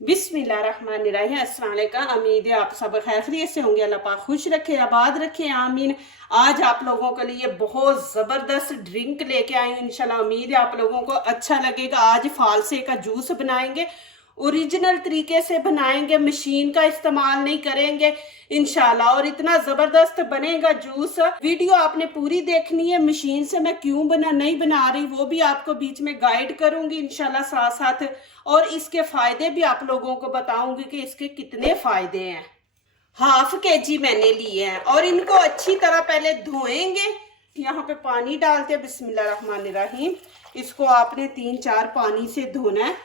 बिस्मिल्लाहिर्रहमानिर्रहीम। अस्सलाम वालेकुम। उम्मीद है आप सब खैरियत से होंगे। अल्लाह पाक खुश रखे, आबाद रखे, आमीन। आज आप लोगों के लिए बहुत ज़बरदस्त ड्रिंक लेके आई हूँ। इंशाल्लाह उम्मीद है आप लोगों को अच्छा लगेगा। आज फालसे का जूस बनाएंगे, ओरिजिनल तरीके से बनाएंगे, मशीन का इस्तेमाल नहीं करेंगे इंशाल्लाह। और इतना ज़बरदस्त बनेगा जूस। वीडियो आपने पूरी देखनी है। मशीन से मैं क्यों नहीं बना रही वो भी आपको बीच में गाइड करूंगी इंशाल्लाह साथ साथ। और इसके फायदे भी आप लोगों को बताऊंगी कि इसके कितने फायदे हैं। 1/2 kg मैंने लिए हैं और इनको अच्छी तरह पहले धोएंगे। यहाँ पे पानी डालते हैं, बिस्मिल्लाहिर्रहमानिर्रहीम। इसको आपने 3-4 पानी से धोना है।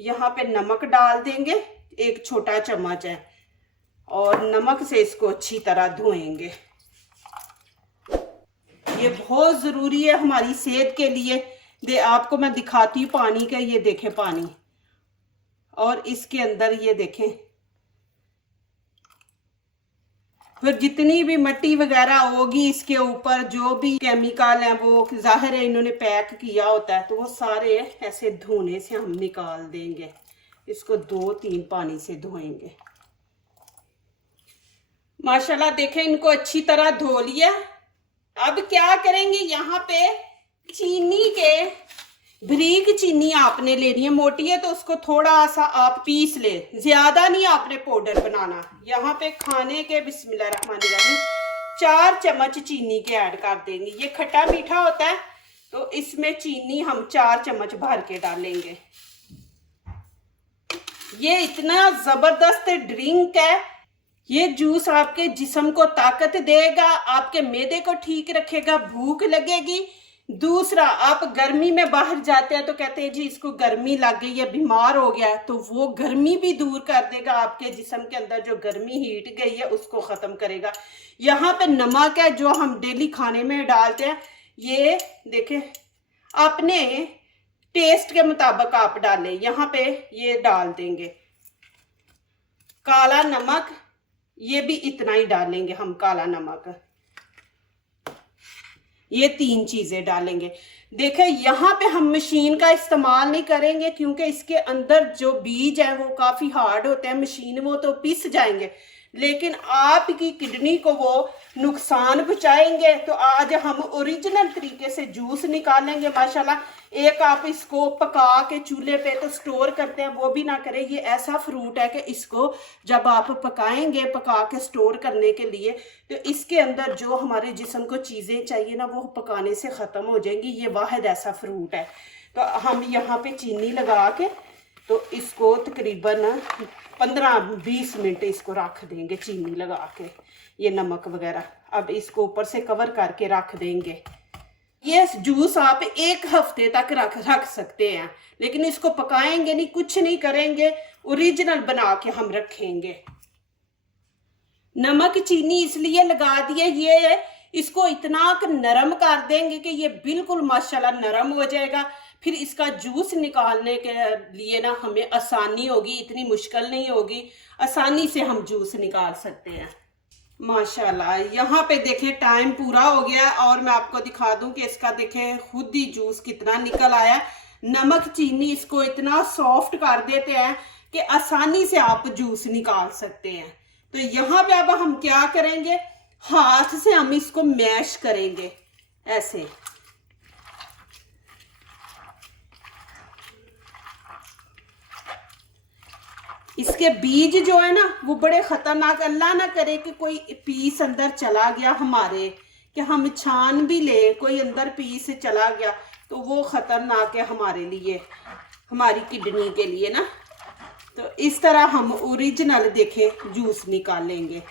यहाँ पे नमक डाल देंगे, 1 छोटा चम्मच है, और नमक से इसको अच्छी तरह धोएंगे। ये बहुत ज़रूरी है हमारी सेहत के लिए। आपको मैं दिखाती हूँ पानी का। ये देखें पानी, और इसके अंदर ये देखें, फिर जितनी भी मिट्टी वगैरह होगी इसके ऊपर, जो भी केमिकल है वो जाहिर है इन्होंने पैक किया होता है, तो वो सारे ऐसे धोने से हम निकाल देंगे। इसको 2-3 पानी से धोएंगे। माशाल्लाह देखें, इनको अच्छी तरह धो लिया। अब क्या करेंगे, यहाँ पे चीनी के बारीक चीनी आपने लेनी है। मोटी है तो उसको थोड़ा सा आप पीस ले, ज्यादा नहीं आपने पाउडर बनाना। यहाँ पे खाने के बिस्मिल्लाहिर्रहमानिर्रहीम 4 चम्मच चीनी के ऐड कर देंगे। ये खट्टा मीठा होता है तो इसमें चीनी हम 4 चम्मच भर के डालेंगे। ये इतना जबरदस्त ड्रिंक है। ये जूस आपके जिस्म को ताकत देगा, आपके मैदे को ठीक रखेगा, भूख लगेगी। दूसरा, आप गर्मी में बाहर जाते हैं तो कहते हैं जी इसको गर्मी लग गई है, बीमार हो गया है, तो वो गर्मी भी दूर कर देगा। आपके जिस्म के अंदर जो गर्मी हीट गई है उसको ख़त्म करेगा। यहाँ पे नमक है जो हम डेली खाने में डालते हैं। ये देखें, अपने टेस्ट के मुताबिक आप डालें। यहाँ पे ये डाल देंगे काला नमक, ये भी इतना ही डालेंगे हम, काला नमक। ये 3 चीजें डालेंगे। देखें, यहाँ पे हम मशीन का इस्तेमाल नहीं करेंगे क्योंकि इसके अंदर जो बीज है वो काफी हार्ड होते हैं। मशीन वो तो पिस जाएंगे, लेकिन आपकी किडनी को वो नुकसान पहुंचाएंगे। तो आज हम ओरिजिनल तरीके से जूस निकालेंगे माशाल्लाह। एक आप इसको पका के चूल्हे पे तो स्टोर करते हैं, वो भी ना करें। ये ऐसा फ्रूट है कि इसको जब आप पकाएंगे, पका के स्टोर करने के लिए, तो इसके अंदर जो हमारे जिस्म को चीज़ें चाहिए ना वो पकाने से ख़त्म हो जाएंगी। ये वाहिद ऐसा फ्रूट है। तो हम यहाँ पे चीनी लगा के तो इसको तकरीबन 15-20 मिनट इसको रख देंगे चीनी लगा के, ये नमक वगैरह। अब इसको ऊपर से कवर करके रख देंगे। ये जूस आप 1 हफ्ते तक रख सकते हैं, लेकिन इसको पकाएंगे नहीं, कुछ नहीं करेंगे, ओरिजिनल बना के हम रखेंगे। नमक चीनी इसलिए लगा दिए, ये इसको इतना नरम कर देंगे कि ये बिल्कुल माशाल्लाह नरम हो जाएगा। फिर इसका जूस निकालने के लिए ना हमें आसानी होगी, इतनी मुश्किल नहीं होगी, आसानी से हम जूस निकाल सकते हैं माशाल्लाह। यहाँ पे देखें टाइम पूरा हो गया और मैं आपको दिखा दूं कि इसका देखें खुद ही जूस कितना निकल आया। नमक चीनी इसको इतना सॉफ्ट कर देते हैं कि आसानी से आप जूस निकाल सकते हैं। तो यहाँ पे अब हम क्या करेंगे, हाथ से हम इसको मैश करेंगे ऐसे। इसके बीज जो है ना वो बड़े खतरनाक, अल्लाह ना करे कि कोई पीस अंदर चला गया हमारे, कि हम छान भी ले कोई अंदर पीस चला गया तो वो खतरनाक है हमारे लिए, हमारी किडनी के लिए ना। तो इस तरह हम ओरिजिनल देखें जूस निकालेंगे।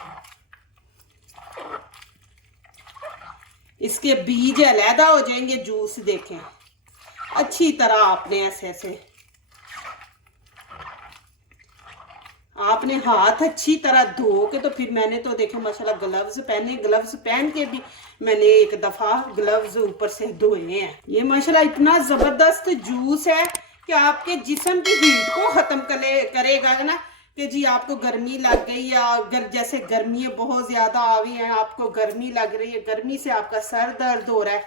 इसके बीज अलहदा हो जाएंगे, जूस देखें अच्छी तरह आपने ऐसे ऐसे आपने हाथ अच्छी तरह धो के, तो फिर मैंने तो देखे माशाल्लाह ग्लव्स पहने, ग्लव्स पहन के भी मैंने 1 दफा ग्लव्स ऊपर से धोए हैं। ये माशाल्लाह इतना जबरदस्त जूस है कि आपके जिस्म की हीट को खत्म करेगा ना, कि जी आपको गर्मी लग गई या अगर जैसे गर्मी बहुत ज्यादा आ गई है, आपको गर्मी लग रही है, गर्मी से आपका सर दर्द हो रहा है,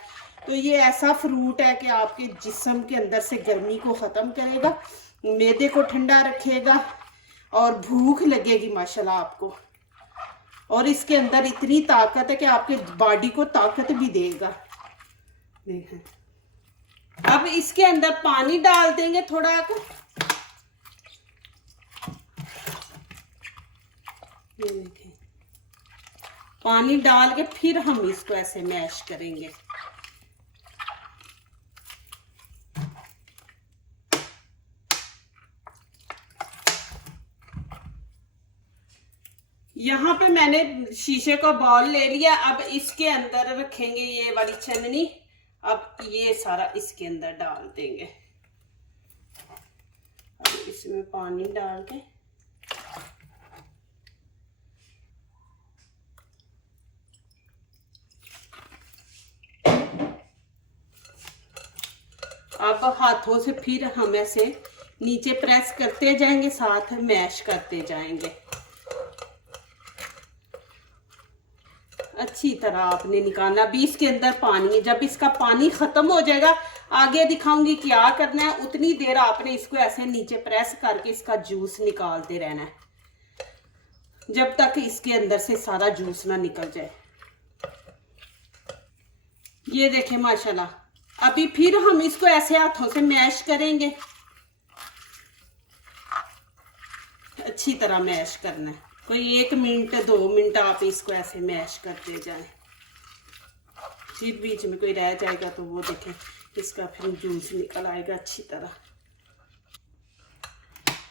तो ये ऐसा फ्रूट है कि आपके जिस्म के अंदर से गर्मी को ख़त्म करेगा, मैदे को ठंडा रखेगा, और भूख लगेगी माशाल्लाह आपको। और इसके अंदर इतनी ताकत है कि आपके बॉडी को ताकत भी देगा। देखें, अब इसके अंदर पानी डाल देंगे थोड़ा कर। ये देखें, पानी डाल के फिर हम इसको ऐसे मैश करेंगे। यहाँ पे मैंने शीशे का बाउल ले लिया। अब इसके अंदर रखेंगे ये वाली छन्नी। अब ये सारा इसके अंदर डाल देंगे। अब इसमें पानी डाल के अब हाथों से फिर हम ऐसे नीचे प्रेस करते जाएंगे, साथ मैश करते जाएंगे। अच्छी तरह आपने निकालना। अभी इसके अंदर पानी है, जब इसका पानी खत्म हो जाएगा, आगे दिखाऊंगी क्या करना है, उतनी देर आपने इसको ऐसे नीचे प्रेस करके इसका जूस निकालते रहना है, जब तक इसके अंदर से सारा जूस ना निकल जाए। ये देखें माशाल्लाह। अभी फिर हम इसको ऐसे हाथों से मैश करेंगे, अच्छी तरह मैश करना है। कोई 1 मिनट 2 मिनट आप इसको ऐसे मैश करते जाएं। फिर बीच में कोई रह जाएगा तो वो देखें इसका फिर जूस निकल आएगा अच्छी तरह।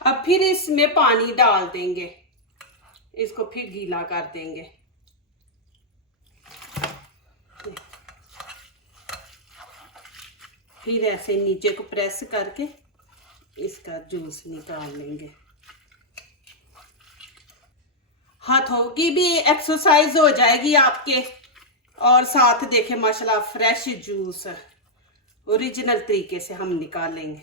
अब फिर इसमें पानी डाल देंगे, इसको फिर गीला कर देंगे। फिर ऐसे नीचे को प्रेस करके इसका जूस निकाल लेंगे। हाथों की भी एक्सरसाइज हो जाएगी आपके, और साथ देखें माशाल्लाह फ्रेश जूस ओरिजिनल तरीके से हम निकालेंगे।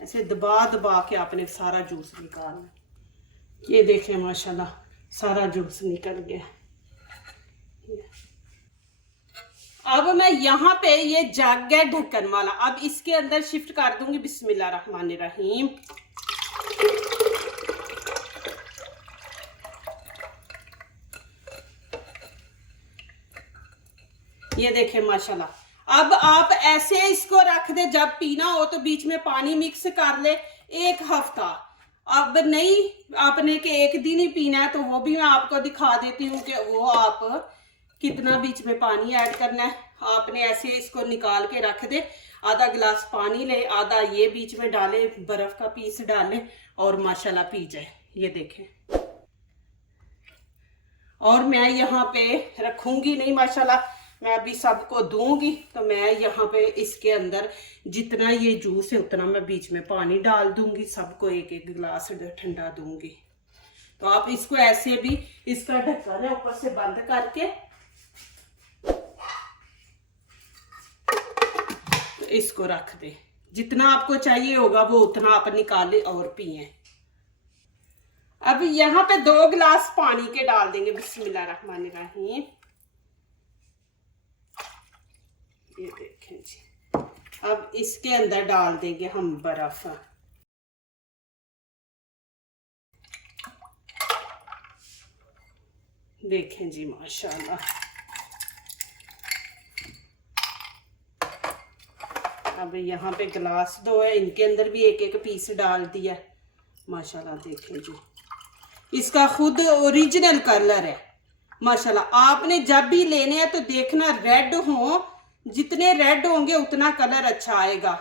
ऐसे दबा दबा के आपने सारा जूस निकालना। ये देखें माशाल्लाह सारा जूस निकल गया। अब मैं यहाँ पे ये जग है ढक्कन वाला, अब इसके अंदर शिफ्ट कर दूंगी। बिस्मिल्लाहिर्रहमानिर्रहीम। ये देखें माशाल्लाह। अब आप ऐसे इसको रख दे, जब पीना हो तो बीच में पानी मिक्स कर ले 1 हफ्ता। अब नहीं आपने के 1 दिन ही पीना है तो वो भी मैं आपको दिखा देती हूँ कि वो आप कितना बीच में पानी ऐड करना है। आपने ऐसे इसको निकाल के रख दे, आधा गिलास पानी ले, आधा ये बीच में डाले, बर्फ का पीस डाले और माशाल्लाह पी जाए। ये देखें। और मैं यहाँ पे रखूंगी नहीं माशाल्लाह, मैं अभी सबको दूंगी। तो मैं यहाँ पे इसके अंदर जितना ये जूस है उतना मैं बीच में पानी डाल दूंगी, सबको 1-1 गिलास ठंडा दूंगी। तो आप इसको ऐसे भी इसका ढक्कन है ऊपर से बंद करके तो इसको रख दे। जितना आपको चाहिए होगा वो उतना आप निकाले और पिए। अब यहाँ पे 2 गिलास पानी के डाल देंगे। बिस्मिल्लाहिर्रहमानिर्रहीम। ये देखें जी। अब इसके अंदर डाल देंगे हम बर्फ। देखें जी माशाल्लाह। अब यहाँ पे गिलास 2 है, इनके अंदर भी 1-1 पीस डाल दिया माशाल्लाह। देखें जी, इसका खुद ओरिजिनल कलर है माशाल्लाह। आपने जब भी लेने हैं तो देखना रेड हो, जितने रेड होंगे उतना कलर अच्छा आएगा।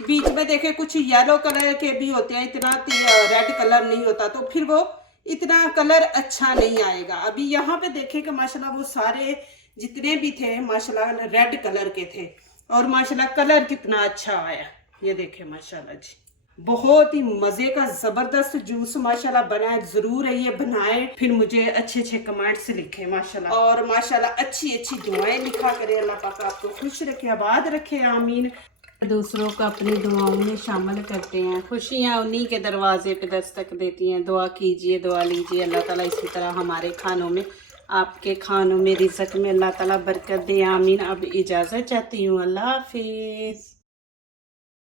बीच में देखे कुछ येलो कलर के भी होते हैं, इतना रेड कलर नहीं होता, तो फिर वो इतना कलर अच्छा नहीं आएगा। अभी यहाँ पे देखे कि माशाल्लाह वो सारे जितने भी थे माशाल्लाह रेड कलर के थे, और माशाल्लाह कलर कितना अच्छा आया। ये देखे माशाल्लाह जी, बहुत ही मजे का जबरदस्त जूस माशाल्लाह बना है। जरूर है ये बनाएं, फिर मुझे अच्छे कमेंट्स लिखें माशाल्लाह, और माशाल्लाह अच्छी दुआएं लिखा करें। अल्लाह पाक आपको खुश रखे, आबाद रखे, आमीन। दूसरों को अपनी दुआओं में शामिल करते हैं, खुशियाँ उन्हीं के दरवाजे पे दस्तक देती हैं। दुआ कीजिए, दुआ लीजिए, अल्लाह ताला इसी तरह हमारे खानों में, आपके खानों में, रिज़्क़ में अल्लाह ताला बरकत दे, आमीन। अब इजाज़त चाहती हूँ, अल्लाह हाफिज़।